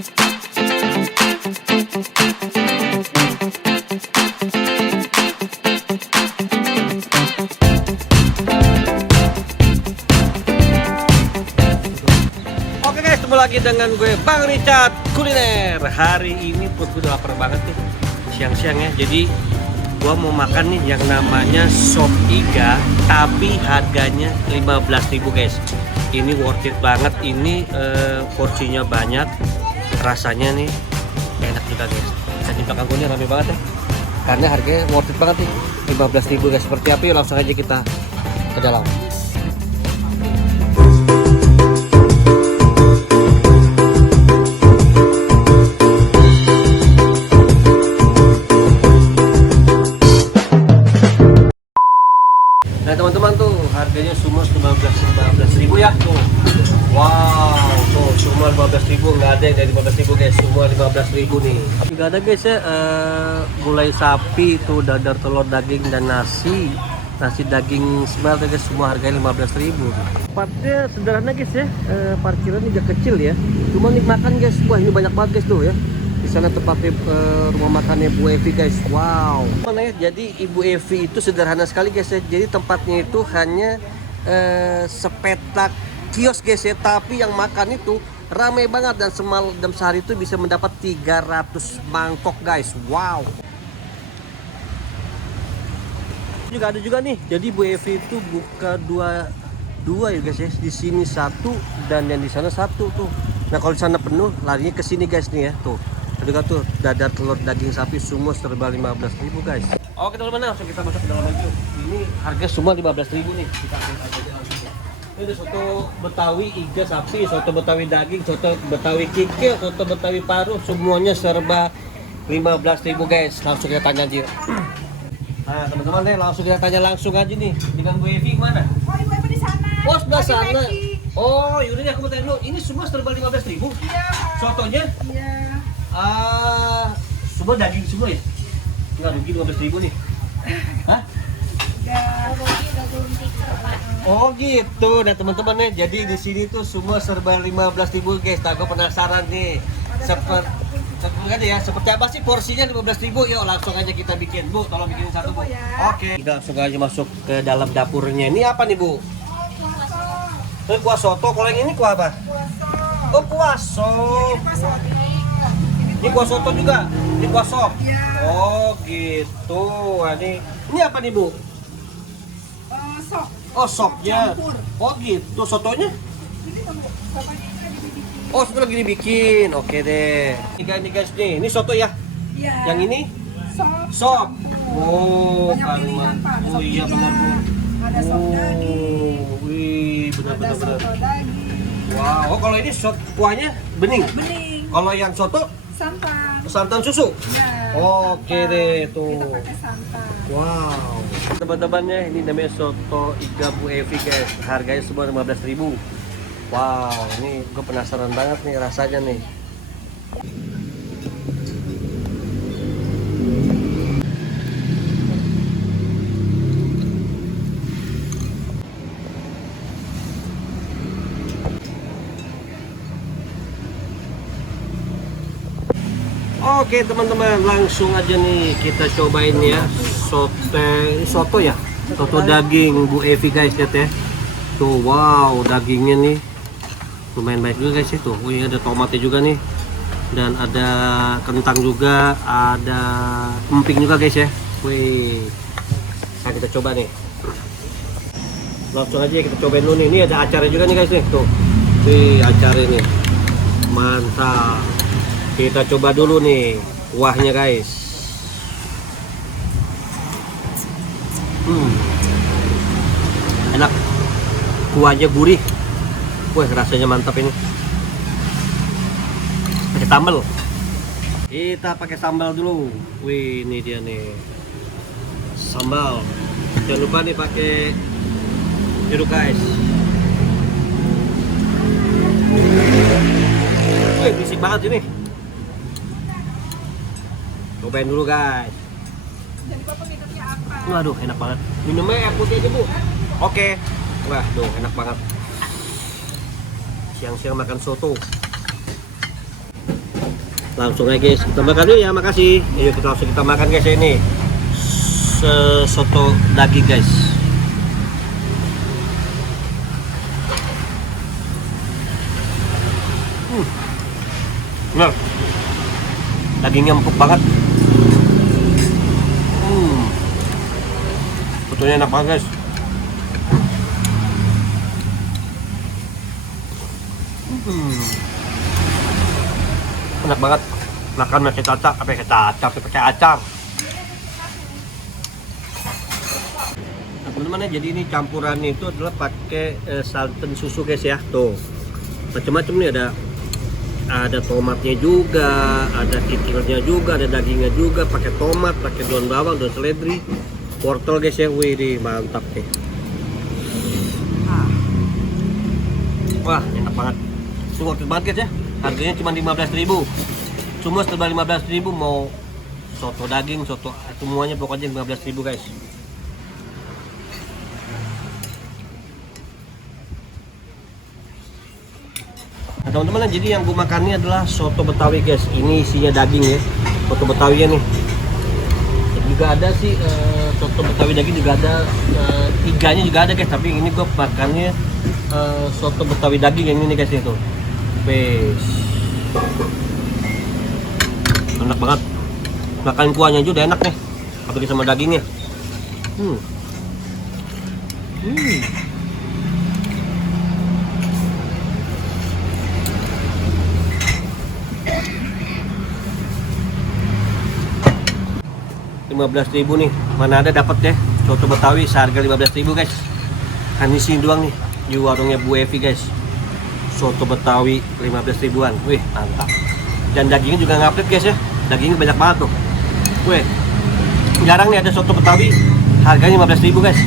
Oke guys, ketemu lagi dengan gue Bang Richard Kuliner. Hari ini perut gue udah lapar banget nih, siang-siang ya. Jadi gue mau makan nih yang namanya sop iga, tapi harganya 15.000 guys. Ini worth it banget. Ini porsinya banyak, rasanya nih enak juga guys. Dan di belakang gue ini rame banget ya, karena harganya worth it banget nih, 15.000 guys. Seperti apa? Yuk langsung aja kita ke dalam. Nah teman-teman tuh harganya semua 15.000 ya tuh. Wow, tuh semua 15.000, nggak ada yang dari 15.000 guys, semua 15.000 nih. Nggak ada guys ya, gulai sapi tuh, dadar telur daging dan nasi daging sembal guys, semua harganya 15.000. Tempatnya sederhana guys ya, parkiran juga kecil ya. Cuma nih makan guys, wah ini banyak banget guys tuh ya. Di sana tempatnya rumah makannya Bu Evi guys. Wow. Mana ya? Jadi Ibu Evi itu sederhana sekali guys ya. Jadi tempatnya itu hanya sepetak kios guys ya, tapi yang makan itu ramai banget dan dalam sehari itu bisa mendapat 300 mangkok guys. Wow. Juga ada juga nih. Jadi Bu Evi itu buka dua ya guys ya. Di sini satu dan yang di sana satu tuh. Nah kalau di sana penuh, larinya ke sini guys nih ya tuh. Juga tuh dadar telur daging sapi semua serba 15.000 guys. Oke teman-teman, langsung kita masuk ke dalam lagi. Ini harga semua 15.000 nih. Kita ambil aja langsung. Ini ada soto Betawi iga sapi, soto Betawi daging, soto Betawi kikil, soto Betawi paru, semuanya serba 15.000 guys. Langsung kita tanya aja. Nah teman-teman nih, langsung kita tanya langsung aja nih dengan Bu Evi kemana? Oh Ibu Evi di sana. Oh sebelah sana. Lagi. Oh yaudah aku mau tanya dulu, ini semua serba 15.000? Iya. Sotonya? Iya. Semua daging semua ya? Nggak rugi 15.000 nih? Hah? Oh gitu. Nah teman-teman nih, jadi di sini tuh semua serba 15.000 guys. Nah gue penasaran nih, seperti apa sih porsinya 15.000? Yuk langsung aja kita bikin. Bu, tolong bikinin satu Bu. Oke. Kita langsung aja masuk ke dalam dapurnya. Ini apa nih Bu? Ini kuah soto. Kalau yang ini kuah apa? Oh kuah sop. Ini kuah soto juga? Ini kuah sop? Iya. Oh gitu. Nah, ini apa nih Bu? Sop. Oh sopnya. Campur. Oh gitu. Sotonya? Ini bapaknya lagi dibikin. Oh soto lagi dibikin. Oke deh. Ini guys nih. Ini soto ya? Iya. Yang ini? Sop. Sop. Oh Banyak pilihan Pak. Ada Oh sop iya iga, benar Bu. ada sop daging. Wih benar. Ada soto daging. Wow. Oh kalau ini sop kuahnya bening. Bening. Kalau yang soto Santan. santan susu. Ya. Oke deh tuh. Kita pakai santan. Wow. Teman-temannya ini namanya soto iga Bu Evi guys. Harganya semua 15.000. Wow, ini gue penasaran banget nih rasanya nih. Oke teman-teman, langsung aja nih kita cobain ya soto ya, soto daging Bu Evi guys lihat ya. Tuh wow, dagingnya nih lumayan baik juga guys itu. Wih ada tomatnya juga nih, dan ada kentang juga, ada emping juga guys ya. Wih, nah kita coba nih. Langsung aja kita cobain dulu nih. Ini ada acarnya juga nih guys nih. Tuh, wih acarnya nih, mantap. Kita coba dulu nih kuahnya guys. Enak, kuahnya gurih. Wah rasanya mantap ini. Pakai sambal. Kita pakai sambal dulu. Wih ini dia nih sambal. Jangan lupa nih pakai jeruk guys. Wih bisik banget ini. Cobain dulu guys. Jadi Bapak minumnya apa? Waduh enak banget. Minumnya air putih aja Bu. Oke. Wah tuh enak banget. Siang-siang makan soto. Langsung aja guys, kita makan dulu ya, makasih. Ayo kita makan guys ya, ini soto daging guys. Benar, dagingnya empuk banget. Fotonya enak banget guys. Enak banget. Makan pakai cacak, pakai acar. Nah, teman-teman ya, jadi ini campurannya itu adalah pakai santan susu guys ya. Tuh, macam-macam nih, ada tomatnya juga, ada kikilnya juga, ada dagingnya juga, pakai tomat, pakai daun bawang, daun seledri, wortel guys ya. Wih, mantap deh. Wah, enak banget. Itu worth it banget guys ya. Harganya cuma 15.000. Semua serba 15.000, mau soto daging, soto semuanya pokoknya 15.000 guys. Nah teman-teman, jadi yang gue makan ini adalah soto Betawi guys. Ini isinya daging ya, soto Betawi nih. Dan juga ada sih soto Betawi daging juga ada, iganya juga ada guys. Tapi ini gue makannya soto Betawi daging yang ini guys itu. Wes, enak banget. Makan kuahnya juga udah enak nih, apalagi sama dagingnya. Rp15.000 nih, mana ada dapat deh soto Betawi seharga 15.000 guys. Kan di sini doang nih di warungnya Bu Evi guys. Soto Betawi 15 ribuan, wih mantap. Dan dagingnya juga ngaplit guys ya, dagingnya banyak banget tuh. Wih, jarang nih ada soto Betawi harganya 15.000 guys.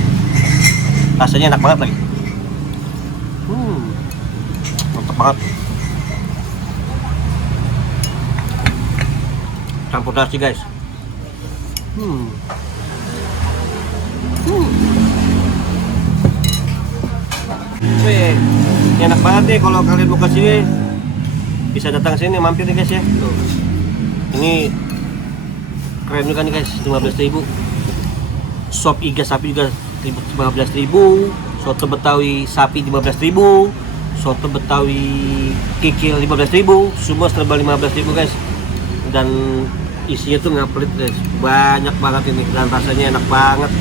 Rasanya enak banget lagi. Mantap banget. Campur nasi guys. Wih, enak banget nih kalau kalian mau ke sini, bisa datang sini mampir nih guys ya. Tuh. Ini keren juga nih guys, 15.000. Sop iga sapi juga 15.000, soto Betawi sapi 15.000, soto Betawi kikil 15.000, semua serba 15.000 guys. Dan isinya tuh nggak pelit guys, banyak banget ini dan rasanya enak banget.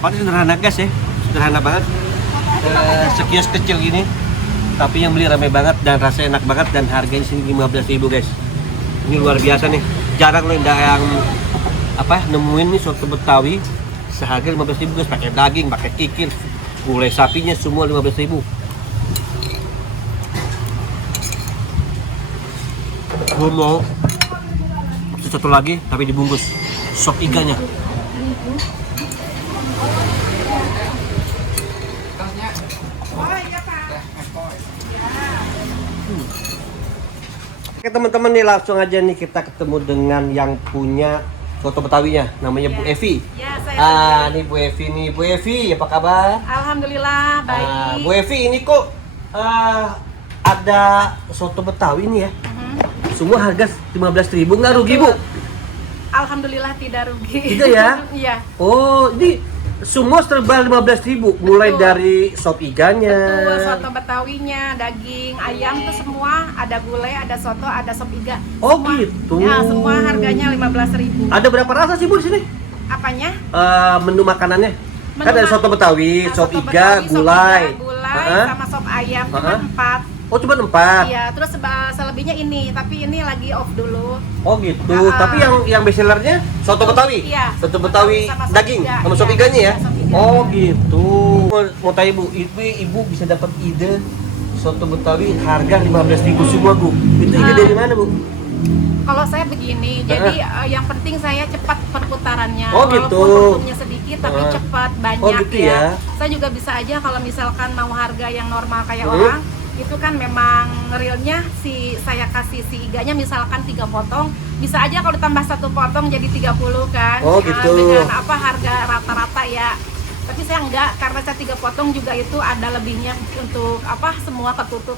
Tempatnya sederhana guys ya, sederhana banget. Sekios kecil gini, tapi yang beli ramai banget dan rasanya enak banget, dan harganya sini 15.000 guys. Ini luar biasa nih, jarang loh yang nemuin nih soto Betawi seharga 15.000 guys, pakai daging, pakai kikil, gulai sapinya semua 15.000. Gue mau satu lagi tapi dibungkus sop iganya. Oke teman-teman nih, langsung aja nih kita ketemu dengan yang punya soto Betawinya, namanya Bu Evi. Ya, saya. Nih Bu Evi nih, Bu Evi apa kabar? Alhamdulillah baik. Bu Evi, ini kok ada soto Betawi nih ya? Semua harga 15.000, nggak rugi Bu? Alhamdulillah tidak rugi. Tidak ya? Iya. Oh, ini semua serba 15.000, mulai Betul. dari sop iganya. Betul, soto Betawinya, daging, ayam tuh semua, ada gulai, ada soto, ada sop iga. Oh, Semua. gitu. Ya, semua harganya 15.000. Ada berapa rasa sih Bu di sini? Apanya? Menu makanannya? Menu Kan ada soto Betawi, sop iga, gulai. Sama sop ayam, cuma 4. Oh, cuma 4. Iya, terus selebihnya ini, tapi ini lagi off dulu. Oh gitu. Tapi yang best sellernya soto Betawi. Iya. Soto Betawi Sama sop daging iga, sama iya. sop iganya ya. Iya, sop iga. Oh gitu. Mau tanya Bu, ibu bisa dapat ide soto Betawi harga 15.000 semua Bu. Itu ide dari mana Bu? Kalau saya begini, jadi yang penting saya cepat perputarannya. Oh, gitu. Walaupun untuknya sedikit tapi cepat, banyak Oh, gitu ya. Saya juga bisa aja kalau misalkan mau harga yang normal kayak orang, itu kan memang realnya saya kasih si iganya misalkan 3 potong, bisa aja kalau ditambah 1 potong jadi 30 kan. Oh, gitu. Dengan harga rata-rata ya. Tapi saya enggak, karena saya 3 potong juga itu ada lebihnya untuk apa? Semua ketutup.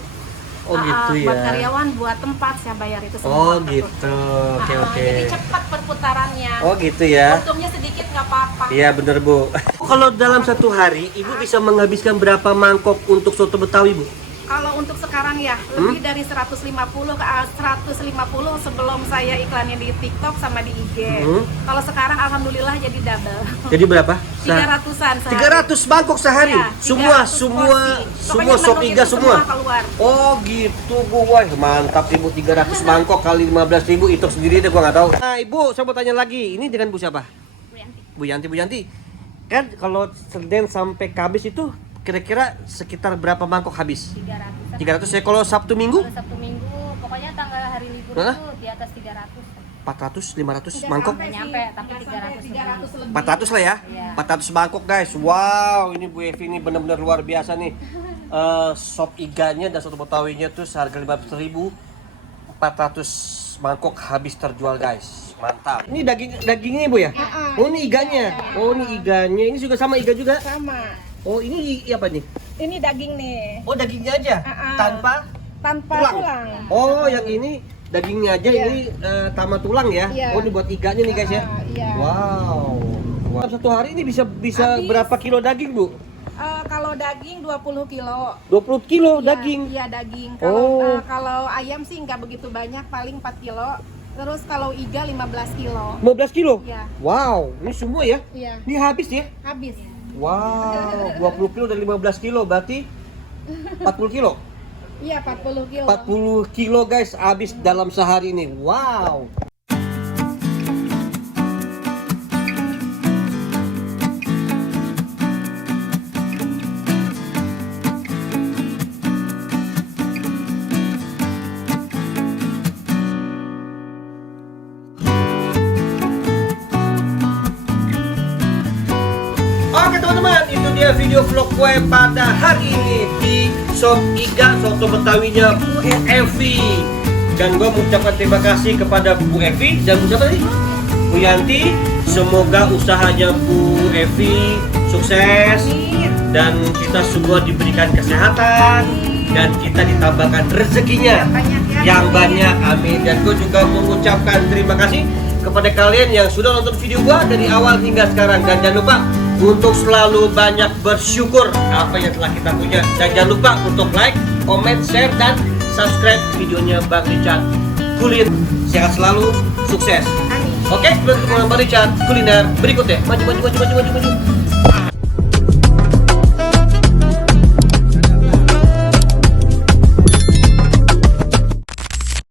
Oh gitu Buat ya. karyawan, buat tempat saya bayar itu semua. Oh ketutup. gitu. Oke oke. Jadi cepat perputarannya. Oh gitu ya. Untungnya sedikit nggak apa-apa. Iya bener Bu. Kalau dalam satu hari Ibu bisa menghabiskan berapa mangkok untuk soto Betawi Bu? Kalau untuk sekarang ya lebih dari 150 ke 150 sebelum saya iklannya di TikTok sama di IG. Kalau sekarang alhamdulillah jadi double. Jadi berapa? 300-an sehari. 300 mangkok sehari. Ya, semua 300 semua porsi. semua Pokoknya sop menu iga itu semua. keluar. Oh gitu Bu. Wah, mantap Ibu 300 mangkok kali 15.000 itu sendiri deh gua nggak tahu. Nah, Ibu, saya mau tanya lagi. Ini dengan Bu siapa? Bu Yanti. Bu Yanti. Kan kalau Senin sampai Kamis itu kira-kira sekitar berapa mangkok habis? 300. 300 ya. Kalau Sabtu Minggu? Kalau Sabtu Minggu, pokoknya tanggal hari libur Hah? itu di atas 300. 400, 500 Nggak mangkok? Nggak nyampe, tapi 300 lebih. 400 lah ya. Iya. 400 mangkok guys. Wow, ini Bu Evi ini benar-benar luar biasa nih. Sop iganya dan soto Betawinya tuh seharga 15.000. 400 mangkok habis terjual guys. Mantap. Ini dagingnya Bu ya? Oh, ini iganya. Oh, ini iganya. Ini juga sama iga juga. Sama. Oh, ini apa nih? Ini daging nih. Oh, dagingnya aja. Tanpa Tanpa tulang. Oh, yang ini dagingnya aja, Iya. ini tambah tulang ya. Iya. Oh, ini buat iganya nih guys ya. Iya. Wow. Satu hari ini bisa Habis. berapa kilo daging, Bu? Kalau daging 20 kilo. 20 kilo Iya, daging. Iya, daging. Oh. Kalau ayam sih nggak begitu banyak, paling 4 kilo. Terus kalau iga 15 kilo. 15 kilo? Iya. Wow, ini semua ya? Iya, Ini habis ya? habis. Wow, 20 kilo dan 15 kilo berarti 40 kilo. Iya, 40 kilo. 40 kilo guys habis dalam sehari ini. Wow. Oke teman-teman, itu dia video vlog gue pada hari ini di Sop Iga Soto Betawinya Bu Evi. Dan gue mengucapkan terima kasih kepada Bu Evi dan Bu siapa tadi? Bu Yanti. Semoga usahanya Bu Evi sukses dan kita semua diberikan kesehatan dan kita ditambahkan rezekinya Banyak ya. yang banyak, amin. Dan gue juga mengucapkan terima kasih kepada kalian yang sudah nonton video gue dari awal hingga sekarang. Dan jangan lupa untuk selalu banyak bersyukur apa yang telah kita punya. Dan jangan lupa untuk like, comment, share, dan subscribe videonya Bang Richard Kulit. Sehat selalu, sukses. Amin. Oke, bertemu dengan Bang Richard Kuliner berikutnya. Maju.